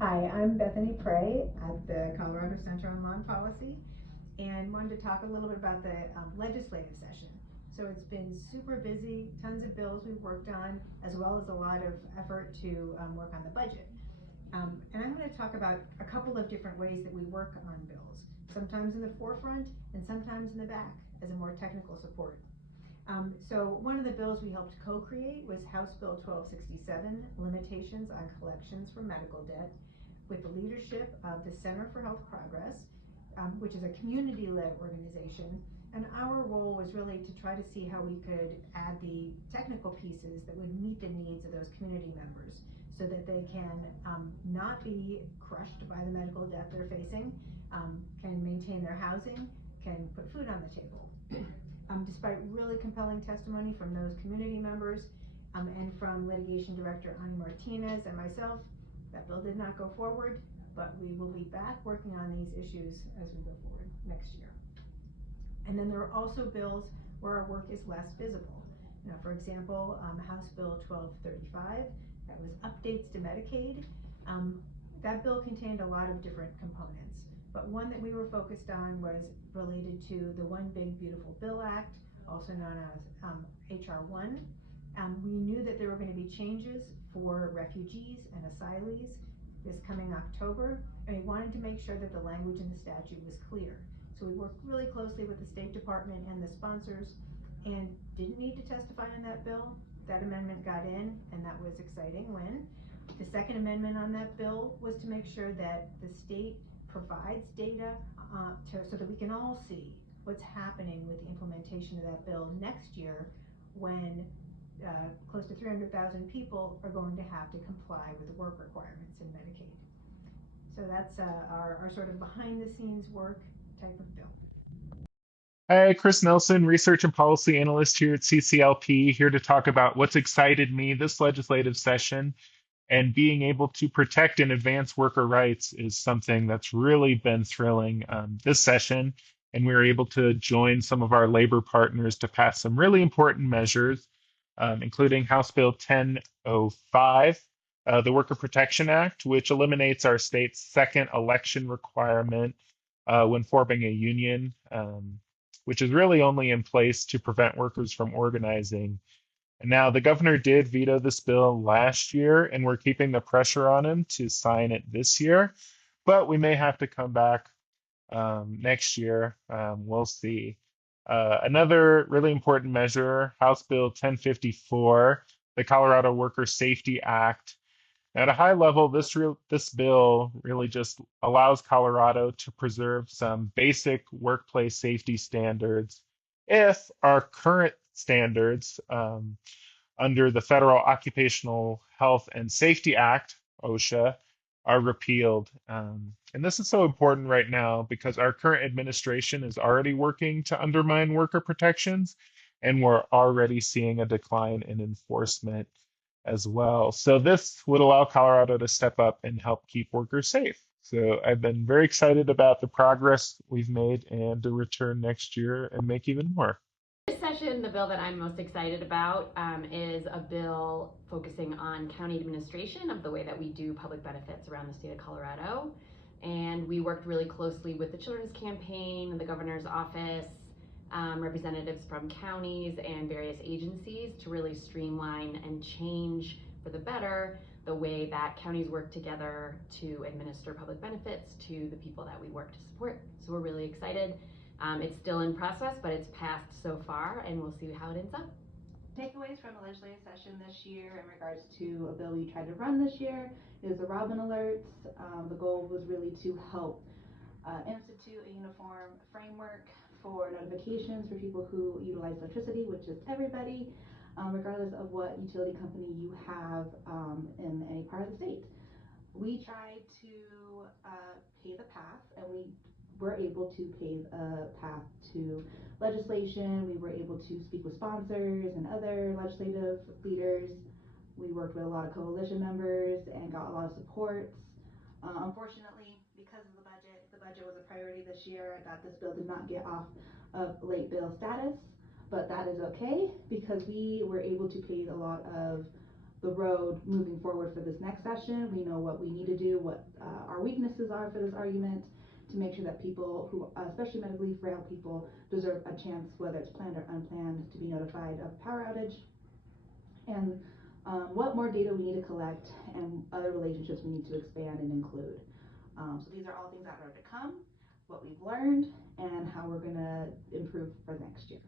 Hi, I'm Bethany Prey at the Colorado Center on Law and Policy, and wanted to talk a little bit about the legislative session. So it's been super busy, tons of bills we've worked on, as well as a lot of effort to work on the budget. And I'm going to talk about a couple of different ways that we work on bills, sometimes in the forefront and sometimes in the back as a more technical support. So one of the bills we helped co-create was House Bill 1267, Limitations on Collections for Medical Debt, with the leadership of the Center for Health Progress, which is a community-led organization. And our role was really to try to see how we could add the technical pieces that would meet the needs of those community members so that they can not be crushed by the medical debt they're facing, can maintain their housing, can put food on the table. Despite really compelling testimony from those community members and from litigation director Ani Martinez and myself, that bill did not go forward, but we will be back working on these issues as we go forward next year. And then there are also bills where our work is less visible. For example, House Bill 1235, that was updates to Medicaid. That bill contained a lot of different components, but one that we were focused on was related to the One Big Beautiful Bill Act, also known as HR 1. We knew that there were going to be changes for refugees and asylees this coming October, and we wanted to make sure that the language in the statute was clear. So we worked really closely with the State Department and the sponsors and didn't need to testify on that bill. That amendment got in, and that was exciting win. The second amendment on that bill was to make sure that the state provides data so that we can all see what's happening with the implementation of that bill next year when close to 300,000 people are going to have to comply with the work requirements in Medicaid. So that's our sort of behind the scenes work type of bill. Hi, Chris Nelson, Research and Policy Analyst here at CCLP, here to talk about what's excited me this legislative session. And being able to protect and advance worker rights is something that's really been thrilling this session. And we were able to join some of our labor partners to pass some really important measures, including House Bill 1005, the Worker Protection Act, which eliminates our state's second election requirement when forming a union, which is really only in place to prevent workers from organizing. And now the governor did veto this bill last year, and we're keeping the pressure on him to sign it this year. But we may have to come back next year. We'll see. Another really important measure, House Bill 1054, the Colorado Worker Safety Act. At a high level, this bill really just allows Colorado to preserve some basic workplace safety standards if our current standards under the Federal Occupational Health and Safety Act, OSHA, are repealed. And this is so important right now because our current administration is already working to undermine worker protections, and we're already seeing a decline in enforcement as well. So this would allow Colorado to step up and help keep workers safe. So I've been very excited about the progress we've made and to return next year and make even more. This session, the bill that I'm most excited about is a bill focusing on county administration of the way that we do public benefits around the state of Colorado. And we worked really closely with the Children's Campaign, the governor's office, representatives from counties and various agencies to really streamline and change for the better the way that counties work together to administer public benefits to the people that we work to support. So we're really excited. It's still in process, but it's passed so far, and we'll see how it ends up. Takeaways from the legislative session this year in regards to a bill we tried to run this year is the Robin Alerts. The goal was really to help institute a uniform framework for notifications for people who utilize electricity, which is everybody, regardless of what utility company you have in any part of the state. We tried to pave a path, and we were able to pave a path to legislation. We were able to speak with sponsors and other legislative leaders. We worked with a lot of coalition members and got a lot of supports. Unfortunately, because of the budget was a priority this year, that this bill did not get off of late bill status, but that is okay because we were able to pave a lot of the road moving forward for this next session. We know what we need to do, what our weaknesses are for this argument, to make sure that people who, especially medically frail people, deserve a chance, whether it's planned or unplanned, to be notified of power outage, and what more data we need to collect and other relationships we need to expand and include. So these are all things that are to come, what we've learned, and how we're going to improve for next year.